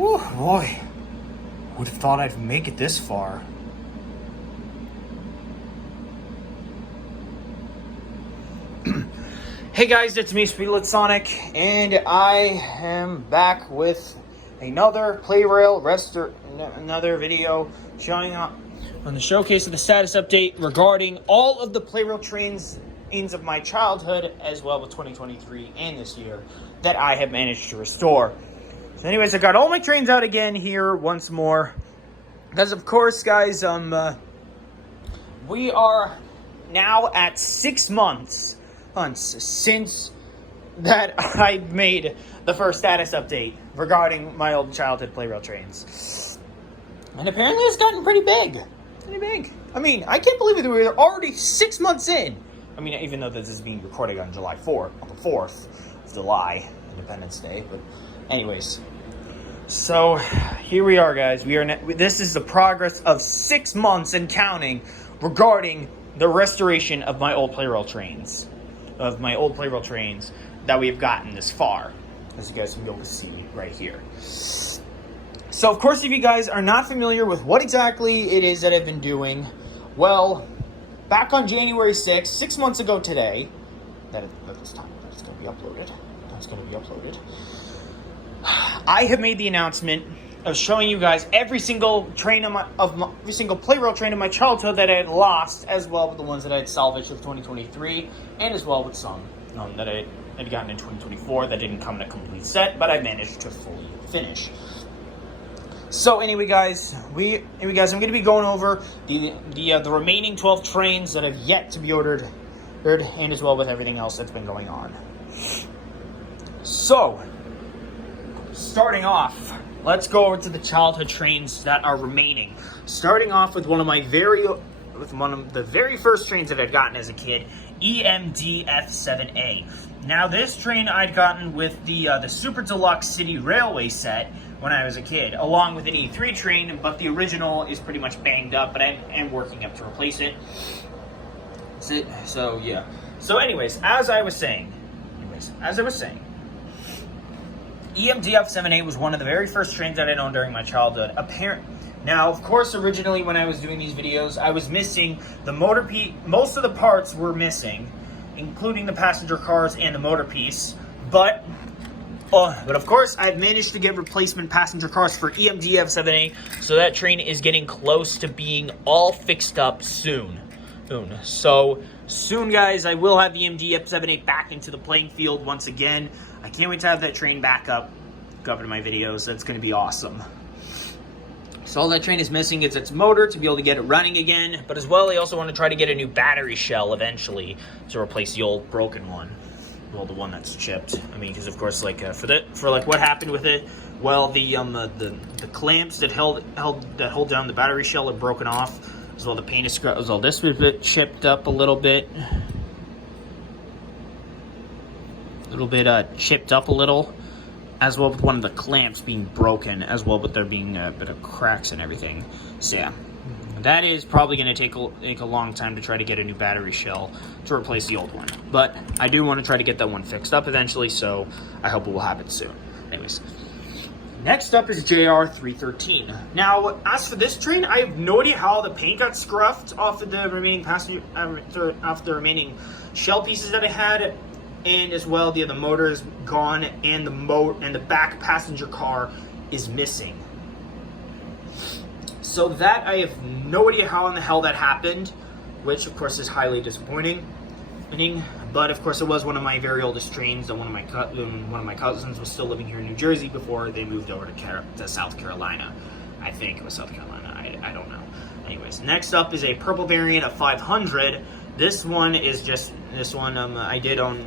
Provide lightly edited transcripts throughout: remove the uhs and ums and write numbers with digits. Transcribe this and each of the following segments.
Whew, boy. Would have thought I'd make it this far. Hey guys, it's me, Speedlet Sonic, and I am back with another Plarail another video showing up on the showcase of the status update regarding all of the Plarail trains of my childhood, as well with 2023 and this year, that I have managed to restore. So anyways, I got all my trains out again here once more, because of course, guys, we are now at 6 months since that I made the first status update regarding my old childhood Plarail trains. And apparently it's gotten pretty big. I mean, I can't believe it. We're already 6 months in. I mean, even though this is being recorded on July 4th, on the 4th of July, Independence Day. But anyways, so here we are, guys. This is the progress of 6 months and counting regarding the restoration of my old Plarail trains. That we have gotten this far, as you guys can be able to see right here. So, of course, if you guys are not familiar with what exactly it is that I've been doing, well, back on January 6th, 6 months ago today, that's time that's going to be uploaded. I have made the announcement of showing you guys every single Plarail train of my childhood that I had lost, as well with the ones that I had salvaged of 2023, and as well with some that I had gotten in 2024 that didn't come in a complete set, but I managed to fully finish. So anyway, guys, I'm going to be going over the remaining 12 trains that have yet to be ordered, and as well with everything else that's been going on. So, starting off, let's go over to the childhood trains that are remaining. Starting off with one of the very first trains that I'd gotten as a kid, EMDF-7A. Now, this train I'd gotten with the Super Deluxe City Railway set when I was a kid, along with an E3 train, but the original is pretty much banged up, but I am working up to replace it. So, yeah. So, anyways, as I was saying, EMDF-7A was one of the very first trains that I'd owned during my childhood. Now, of course, originally when I was doing these videos, I was missing the motor piece. Most of the parts were missing, including the passenger cars and the motor piece. But of course, I've managed to get replacement passenger cars for EMDF-7A, so that train is getting close to being all fixed up soon. So soon, guys, I will have the EMDF-7A back into the playing field once again. I can't wait to have that train back up in my videos. That's going to be awesome. So all that train is missing is its motor to be able to get it running again. But as well, I also want to try to get a new battery shell eventually to replace the old broken one. Well, the one that's chipped. I mean, because of course, like for what happened with it, well, the clamps that hold down the battery shell are broken off. As well, the paint is scratched. As well, this was a bit chipped up a little bit. Chipped up a little, as well with one of the clamps being broken, as well with there being a bit of cracks and everything. So yeah, that is probably going to take a long time to try to get a new battery shell to replace the old one. But I do want to try to get that one fixed up eventually, so I hope it will happen soon. Anyways, next up is JR313. Now, as for this train, I have no idea how the paint got scruffed off of the remaining remaining shell pieces that I had. And as well, the motor is gone, and the back passenger car is missing. So that I have no idea how in the hell that happened, which of course is highly disappointing. But of course, it was one of my very oldest trains, and one of my cousins was still living here in New Jersey before they moved over to South Carolina. I think it was South Carolina. I don't know. Anyways, next up is a purple variant of 500. This one, I did own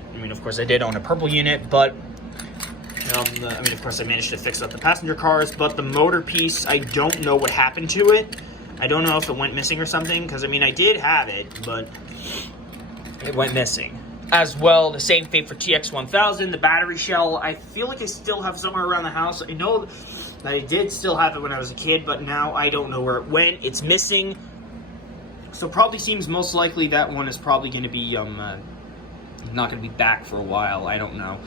a purple unit, but, of course I managed to fix up the passenger cars, but the motor piece, I don't know what happened to it. I don't know if it went missing or something, because, I did have it, but it went missing. As well, the same fate for TX-1000, the battery shell, I feel like I still have somewhere around the house. I know that I did still have it when I was a kid, but now I don't know where it went. It's missing. So probably seems most likely that one is probably going to be not going to be back for a while. I don't know.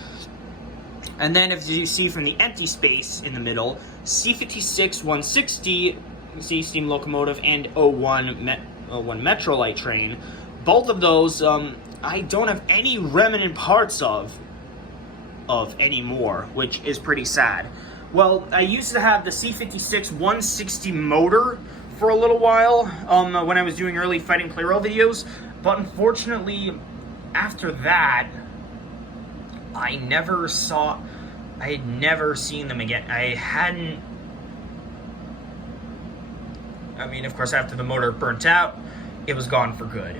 And then as you see from the empty space in the middle, C56 160 steam locomotive and 01 Metrolite train. Both of those I don't have any remnant parts of anymore, which is pretty sad. Well, I used to have the C56 160 motor for a little while when I was doing early fighting Plarail videos, but unfortunately after that I had never seen them again. I mean, of course, after the motor burnt out, it was gone for good.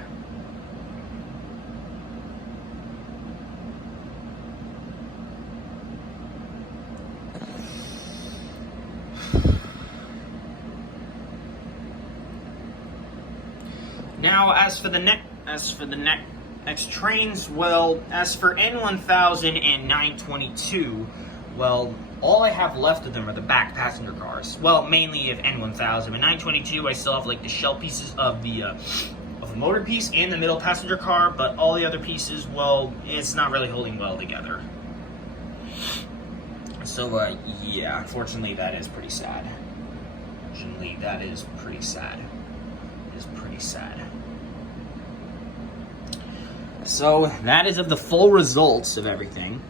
Now, as for the next trains, well, as for N1000 and 922, well, all I have left of them are the back passenger cars. Well, mainly of N1000. And 922, I still have like the shell pieces of the motor piece and the middle passenger car, but all the other pieces, well, it's not really holding well together. So, yeah, unfortunately, that is pretty sad. Unfortunately, that is pretty sad. It is pretty sad. So, that is of the full results of everything,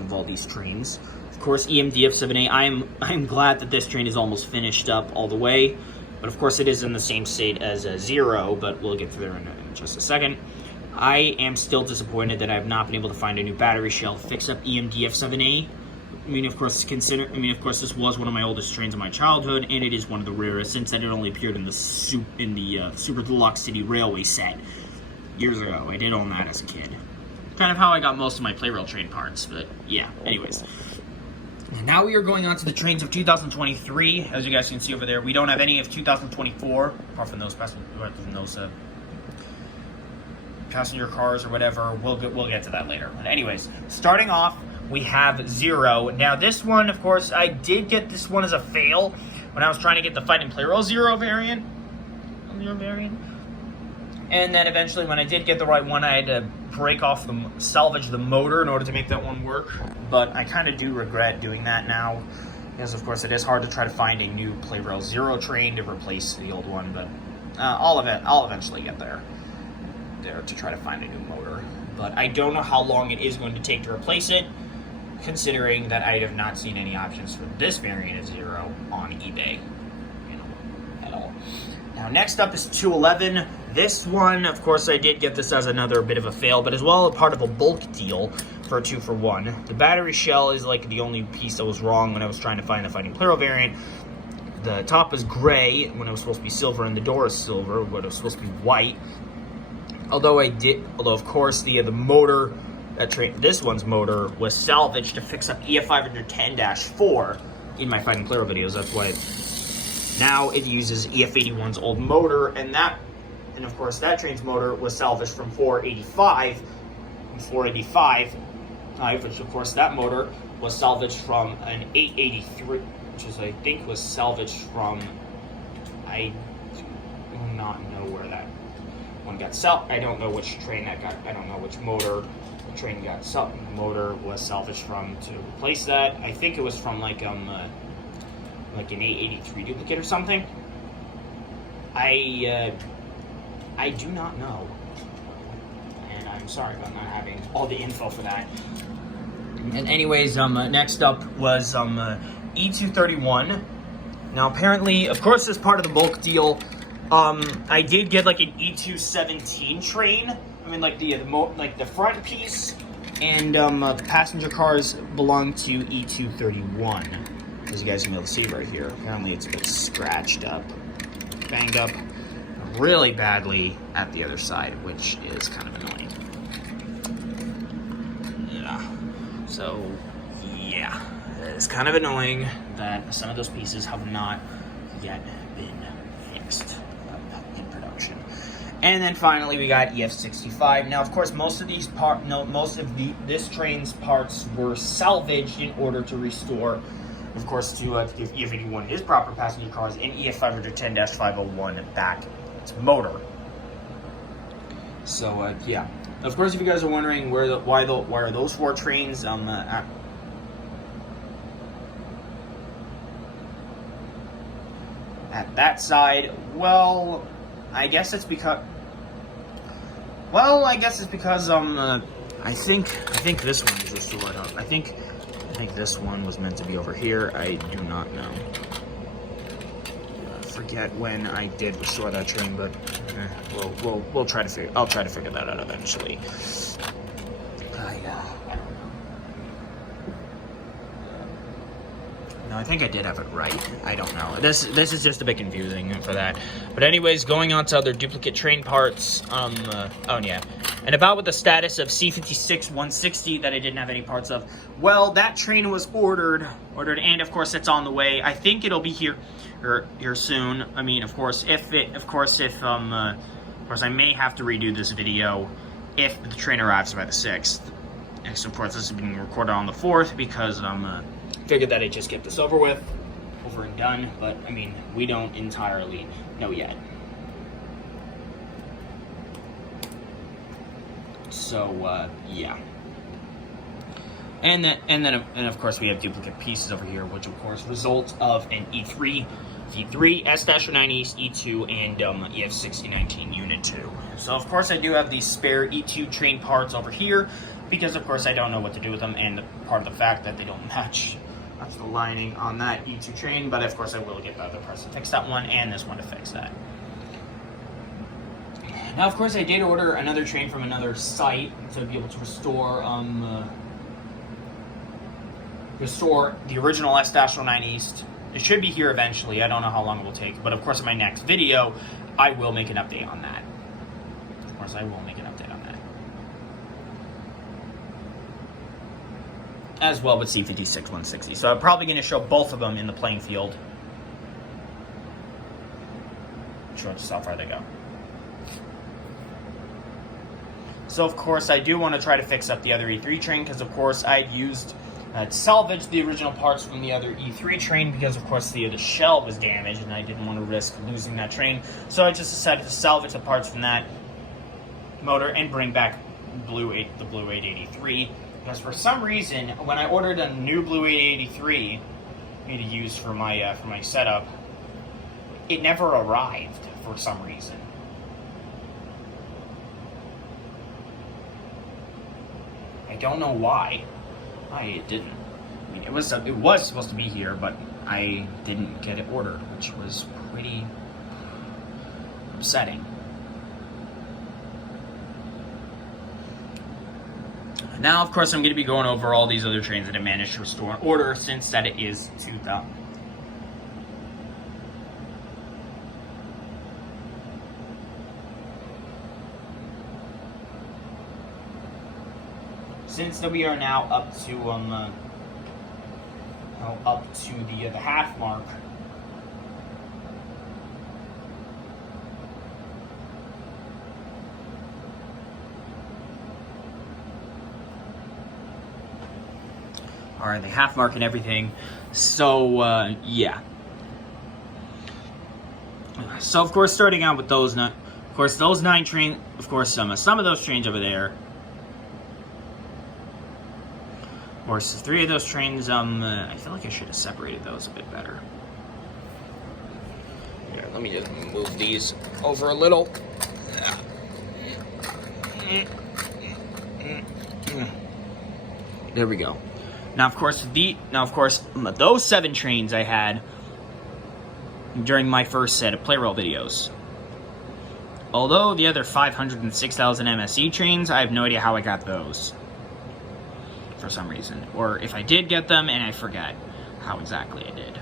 of all these trains. Of course, EMDF7A, I'm glad that this train is almost finished up all the way, but of course it is in the same state as Zero, but we'll get through there in just a second. I am still disappointed that I have not been able to find a new battery shell to fix up EMDF7A. I mean, of course, this was one of my oldest trains in my childhood, and it is one of the rarest, since it only appeared in the Super Deluxe City Railway set years ago. I did own that as a kid. Kind of how I got most of my Plarail train parts, but yeah, anyways. Now we are going on to the trains of 2023. As you guys can see over there, we don't have any of 2024, apart from those passenger cars or whatever. We'll get to that later. But anyways, starting off, we have Zero. Now this one, of course, I did get this one as a fail when I was trying to get the Fighting Plarail Zero variant. And then eventually, when I did get the right one, I had to salvage the motor in order to make that one work. But I kind of do regret doing that now, because of course it is hard to try to find a new Plarail Zero train to replace the old one. But I'll eventually get there to try to find a new motor. But I don't know how long it is going to take to replace it, considering that I have not seen any options for this variant of Zero on eBay, at all. Now, next up is 211. This one, of course, I did get this as another bit of a fail, but as well a part of a bulk deal for a 2-for-1. The battery shell is like the only piece that was wrong when I was trying to find the Fighting Plarail variant. The top is gray when it was supposed to be silver, and the door is silver when it was supposed to be white. Although of course the motor, this one's motor was salvaged to fix up EF510-4 in my Fighting Plarail videos. That's why now it uses EF81's old motor, and of course that train's motor was salvaged from 485, which of course that motor was salvaged from an 883, which is I think was salvaged from, I do not know where that one got salvaged. I don't know which train that got, I don't know which motor the train got motor was salvaged from to replace that. I think it was from like an 883 duplicate or something. I do not know, and I'm sorry about not having all the info for that. And anyways, next up was E231. Now apparently, of course, as part of the bulk deal, I did get like an E217 train. I mean, like the front piece and the passenger cars belong to E231, as you guys can be able to see right here. Apparently, it's a bit scratched up, banged up really badly at the other side, which is kind of annoying. Yeah. So, yeah, it's kind of annoying that some of those pieces have not yet been fixed in production. And then finally, we got EF65. Now, of course, most of this train's parts were salvaged in order to restore, of course, to give EF81 his proper passenger cars and EF510-501 back its motor. So, yeah. Of course, if you guys are wondering why are those four trains at that side. Well, I guess it's because I think this one is restored up. I think this one was meant to be over here. I do not know. I forget when I did restore that train, but we'll try to figure. I'll try to figure that out eventually. No, I think I did have it right. I don't know. This is just a bit confusing for that. But anyways, going on to other duplicate train parts. Oh yeah. And about with the status of C56-160 that I didn't have any parts of. Well, that train was ordered, and of course it's on the way. I think it'll be here soon. I mean, of course, I may have to redo this video if the train arrives by the 6th. Next, of course, this is being recorded on the 4th because figured that I'd just get this over and done, but I mean, we don't entirely know yet. So, yeah. And of course we have duplicate pieces over here, which of course result of an E3, V3, S-9 East, E2, and EF6019 Unit 2. So of course I do have these spare E2 train parts over here, because of course I don't know what to do with them, and part of the fact that they don't match the lining on that E2 train, but of course I will get the other parts to fix that one, and this one to fix that. Now of course I did order another train from another site to be able to restore the original S-9 East. It should be here eventually. I don't know how long it will take, but of course in my next video I will make an update on that. Of course I will make an update on that. As well with C56-160. So I'm probably going to show both of them in the playing field. Show just how far they go. So of course I do want to try to fix up the other E3 train, because of course I used to salvage the original parts from the other E3 train, because of course the shell was damaged and I didn't want to risk losing that train. So I just decided to salvage the parts from that motor and bring back the Blue 883. Because for some reason, when I ordered a new Blue 883 to use for my setup, it never arrived for some reason. I don't know why. It didn't. I mean, it was supposed to be here, but I didn't get it ordered, which was pretty upsetting. Now, of course, I'm going to be going over all these other trains that I managed to restore in order, since that it is 2000. Since that we are now up to the half mark. Alright, the half mark and everything. So, yeah. So, of course, starting out with those, those 9 trains, of course, some of those trains over there. Of course, 3 of those trains, I feel like I should have separated those a bit better. Here, let me just move these over a little. There we go. Now, of course, those 7 trains I had during my first set of Plarail videos. Although the other 506,000 MSE trains, I have no idea how I got those. For some reason. Or if I did get them and I forgot how exactly I did.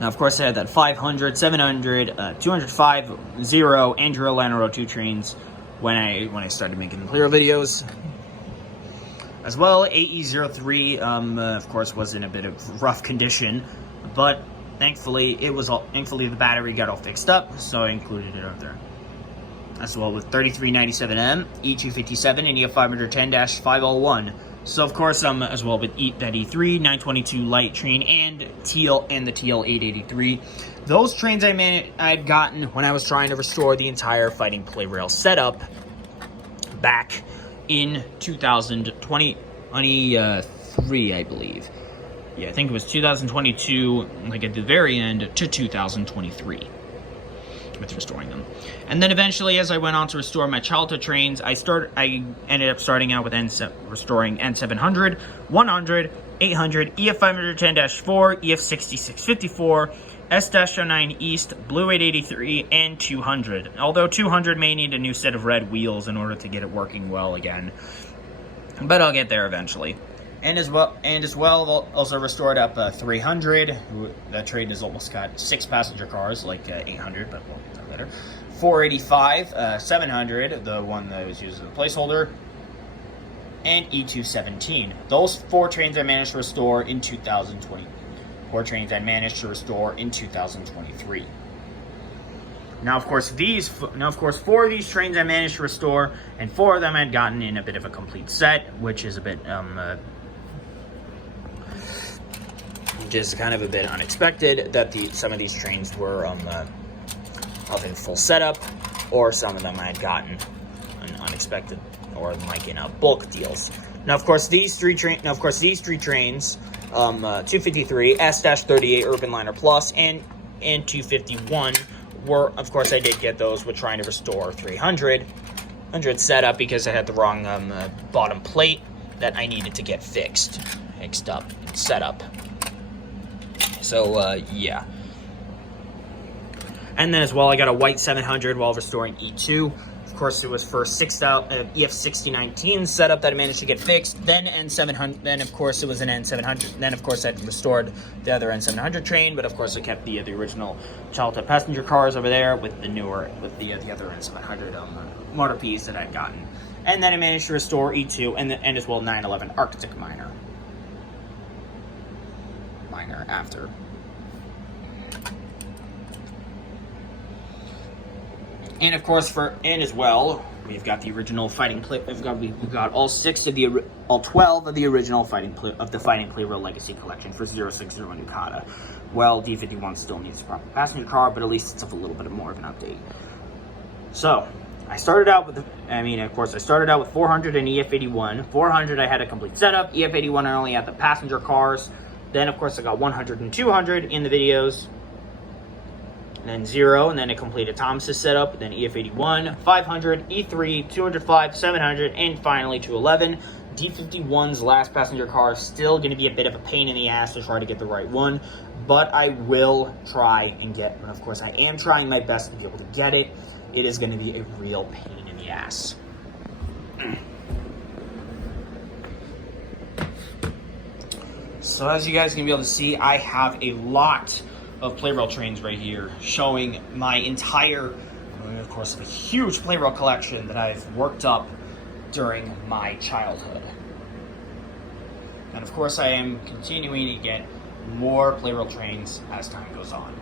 Now, of course, I had that 500, 700, 205, 0, and Drill Liner Row 2 trains when I started making the Plarail videos. As well, AE03, of course, was in a bit of rough condition, but thankfully the battery got all fixed up, so I included it up there. As well with 3397M, E257, and EF510-501. So of course, as well with that E3, 922 light train, and the TL883. Those trains I'd gotten when I was trying to restore the entire Fighting Plarail setup back in 2023, I believe. yeah, I think it was 2022, like at the very end, to 2023 with restoring them. And then eventually, as I went on to restore my childhood trains, I ended up starting out with restoring N700, 100, 800, EF510-4, EF6654, S-09 East, Blue 883, and 200. Although 200 may need a new set of red wheels in order to get it working well again. But I'll get there eventually. And as well, also restored up 300. That train has almost got 6 passenger cars, like 800, but we'll talk later. 485, 700, the one that was used as a placeholder, and E217. Those 4 trains I managed to restore in 2020. 4 trains I managed to restore in 2023. Now, of course, 4 of these trains I managed to restore, and 4 of them had gotten in a bit of a complete set, which is a bit, just kind of a bit unexpected that some of these trains were of a full setup, or some of them I had gotten unexpected, or like in bulk deals. Now, of course, these 3 trains, 253, S-38 Urban Liner Plus, and 251 were, of course, I did get those with trying to restore 300 setup because I had the wrong bottom plate that I needed to get fixed up, and set up. So, yeah. And then as well, I got a white 700 while restoring E2. Of course, it was for EF6019 setup that I managed to get fixed. Then N700. Then of course it was an N700. Then of course I restored the other N700 train. But of course I kept the original childhood passenger cars over there with the other N700 motor piece that I'd gotten. And then I managed to restore E2 and as well 911 Arctic Miner after. And of course, as well, we've got the original fighting play. We've got all 12 of the original fighting Plarail Legacy Collection for 060 Ducata. Well, D51 still needs a proper passenger car, but at least it's a little bit more of an update. So I started out with, I started out with 400 and EF81. 400 I had a complete setup. EF81 I only had the passenger cars. Then of course I got 100 and 200 in the videos. And then 0, and then a completed Thomas's setup, then EF81, 500, E3, 205, 700, and finally 211. D51's last passenger car is still going to be a bit of a pain in the ass to try to get the right one, but I will try and get, and of course I am trying my best to be able to get it. It is going to be a real pain in the ass. So as you guys can be able to see, I have a lot of Plarail trains right here, showing my entire, of course, a huge Plarail collection that I've worked up during my childhood. And of course, I am continuing to get more Plarail trains as time goes on.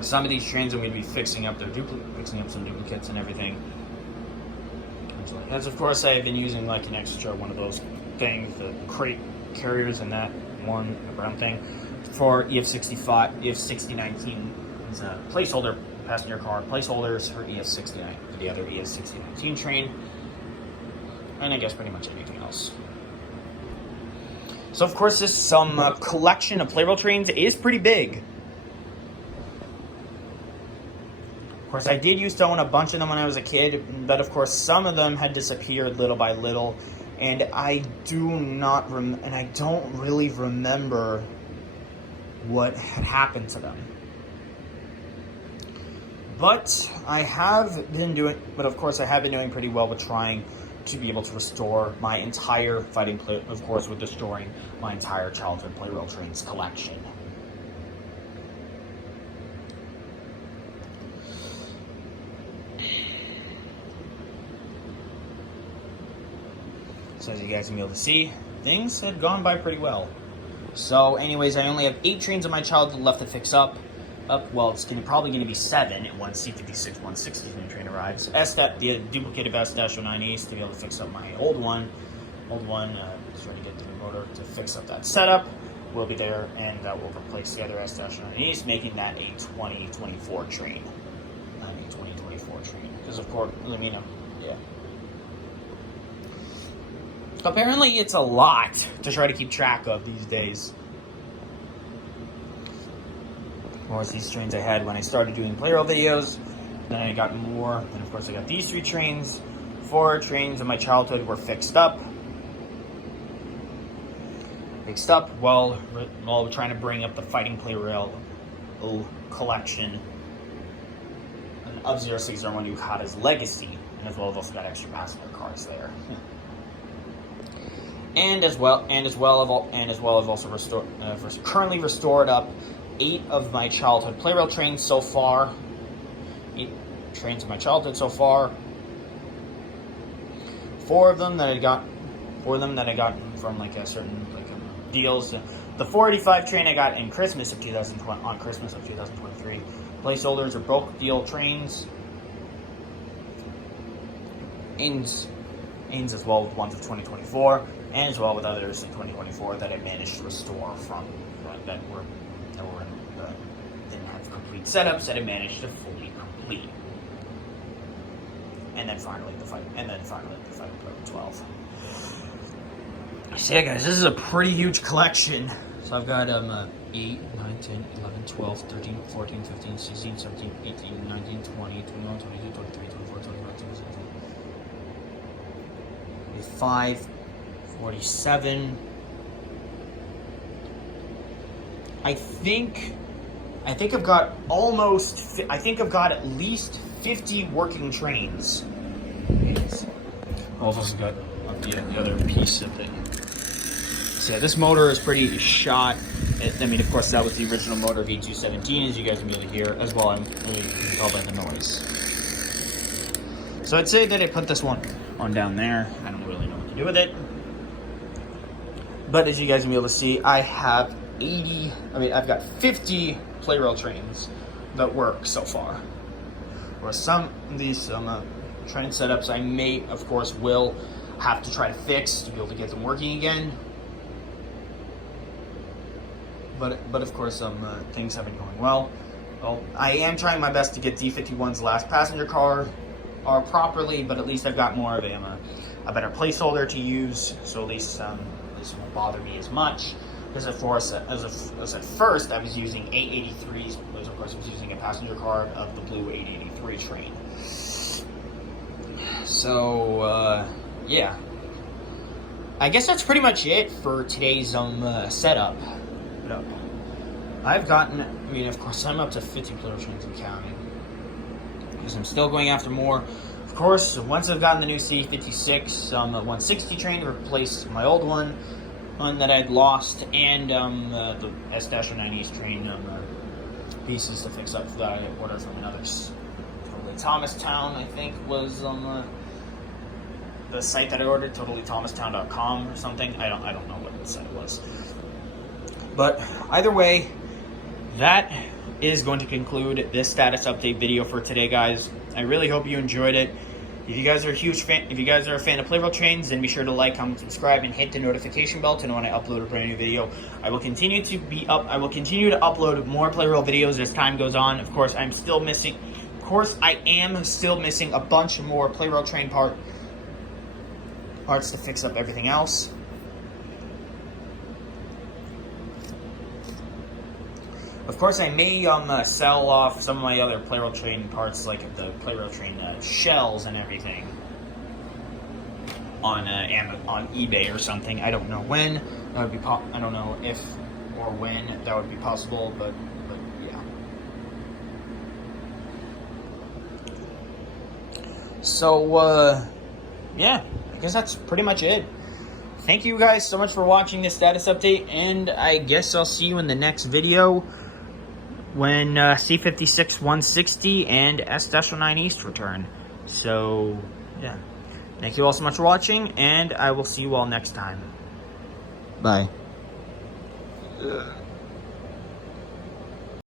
Some of these trains I'm going to be fixing up some duplicates and everything. As of course, I've been using like an extra one of those things, the crate carriers and that one, the brown thing, for EF65, EF6019 is a placeholder passenger car, placeholders for EF69, for the other EF6019 train, and I guess pretty much anything else. So of course this collection of Plarail trains is pretty big. Of course, I did used to own a bunch of them when I was a kid, but of course some of them had disappeared little by little, and I don't really remember what had happened to them. But I have been doing pretty well with trying to be able to restore my entire of course, with restoring my entire childhood Plarail trains collection. So as you guys can be able to see, things had gone by pretty well. So anyways, I only have 8 trains of my childhood left to fix up. Well, it's probably going to be 7 once C56 160 new train arrives. The duplicated S-09 East to be able to fix up my old one. Just trying to get the new motor to fix up that setup. Will be there, and that will replace the other S-09 East, making that a 2024 train. Not a 2024 train, because of course, yeah. Apparently it's a lot to try to keep track of these days. Of course, these trains I had when I started doing Plarail videos. Then I got more. Then of course I got these 3 trains. 4 trains of my childhood were fixed up. While we're trying to bring up the Fighting Plarail collection of 0601 Yukata's Legacy, and as well as also got extra passenger cars there. And as well I've also currently restored up 8 of my childhood Plarail trains so far. 8 trains of my childhood so far. 4 of them that I got from like a certain deals. The 485 train I got in Christmas of 2020 on Christmas of 2023. Placeholders are bulk deal trains. Ains as well with ones of 2024, and as well with others in 2024 that I managed to restore from that didn't have complete setups that I managed to fully complete. And then finally the fight Pro 12. So yeah, guys, this is a pretty huge collection. So I've got 8, 9, 10, 11, 12, 13, 14, 15, 16, 17, 18, 19, 20, 21, 22, 23, 24, 25, 26, 25, 47. I think I've got at least 50 working trains. I've also got the other piece of it. So yeah, this motor is pretty shot. I mean, of course, that was the original motor of E217, as you guys can be able to hear, as well. I'm really tell by the noise. So I'd say that I put this one on down there. I don't really know what to do with it. But as you guys can be able to see, I have I've got 50 Plarail trains that work so far. Or some of these train setups I may, of course, will have to try to fix to be able to get them working again. But of course, things have been going well. Well, I am trying my best to get D51's last passenger car properly, but at least I've got more of a better placeholder to use, so at least this won't bother me as much. Because of course, as at first, I was using 883s, because of course I was using a passenger card of the blue 883 train. So, yeah. I guess that's pretty much it for today's setup. I've gotten, I mean, of course, I'm up to 50 Plarail trains and counting. Because I'm still going after more. Of course, once I've gotten the new C56 160 train to replace my old one that I'd lost, and the S-9 East train pieces to fix up that I ordered from another Thomastown, I think, was the site that I ordered, totallythomastown.com or something. I don't know what the site was. But either way, that is going to conclude this status update video for today, guys. I really hope you enjoyed it. If you guys are a fan of Plarail trains, then be sure to like, comment, subscribe, and hit the notification bell to know when I upload a brand new video. I will continue to upload more Plarail videos as time goes on. Of course, I am still missing a bunch more Plarail train parts to fix up everything else. Of course, I may sell off some of my other Plarail train parts, like the Plarail train shells and everything, on eBay or something. I don't know when that would be. I don't know if or when that would be possible, but yeah. So yeah, I guess that's pretty much it. Thank you guys so much for watching this status update, and I guess I'll see you in the next video when C56 160 and S-9 East return. So, yeah. Thank you all so much for watching, and I will see you all next time. Bye. Ugh.